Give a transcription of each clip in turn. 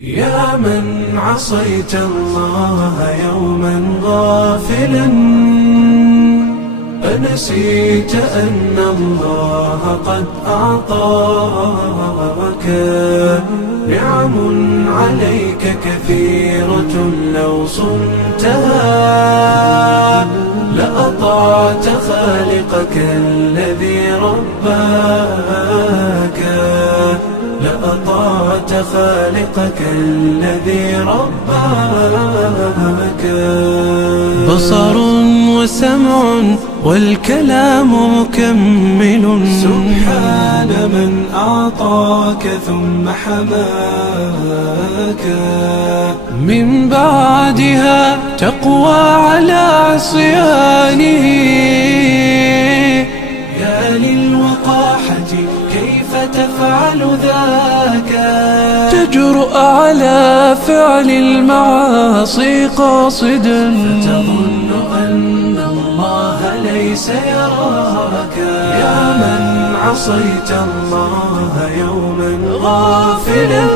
يا من عصيت الله يوما غافلا، أنسيت أن الله قد أعطاك نعم عليك كثيرة، لو صنتها لأطعت خالقك الذي رباك، لأطعت خالقك الذي رباك. بصر وسمع والكلام مكمل، سبحان من أعطاك ثم حماك. من بعدها تقوى على عصيانه، يا للوقاحة كيف تفعل ذاك؟ تجرؤ على فعل المعاصي قاصدا، فتظن أن الله ليس يراك. يا من عصيت الله يوما غافلا،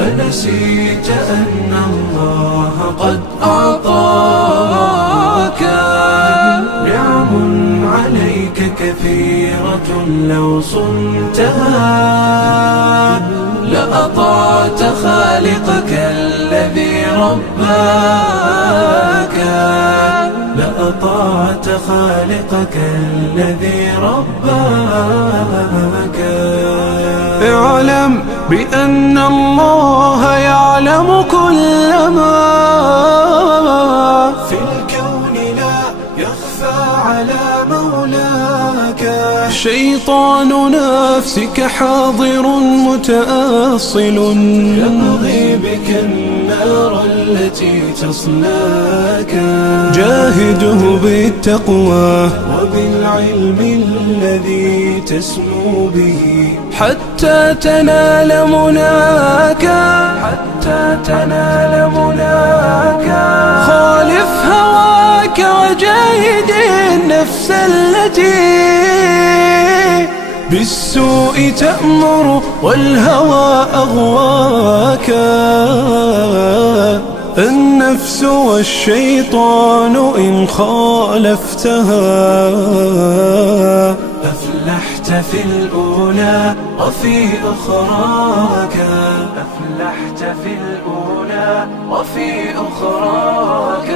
أنسيت أن الله قد أعطاك نعم عليك كثيرة، لو صنتها لأطعت خالقك الذي رباك، لأطعت خالقك الذي رباك. اعلم بأن الله يعلم كل ما في الكون، لا يخفى على مولاك. شيطان نفسك حاضر متأصل، يبغي بك النار التي تصلاك. جاهده بالتقوى وبالعلم الذي تسمو به، حتى تنال مناك، حتى تنال مناك. خالف هواك وجاهد النفس التي بالسوء تأمر والهوى أغواك. النفس والشيطان إن خالفتها أفلحت في الأولى وفي أخراك، أفلحت في الأولى وفي أخراك.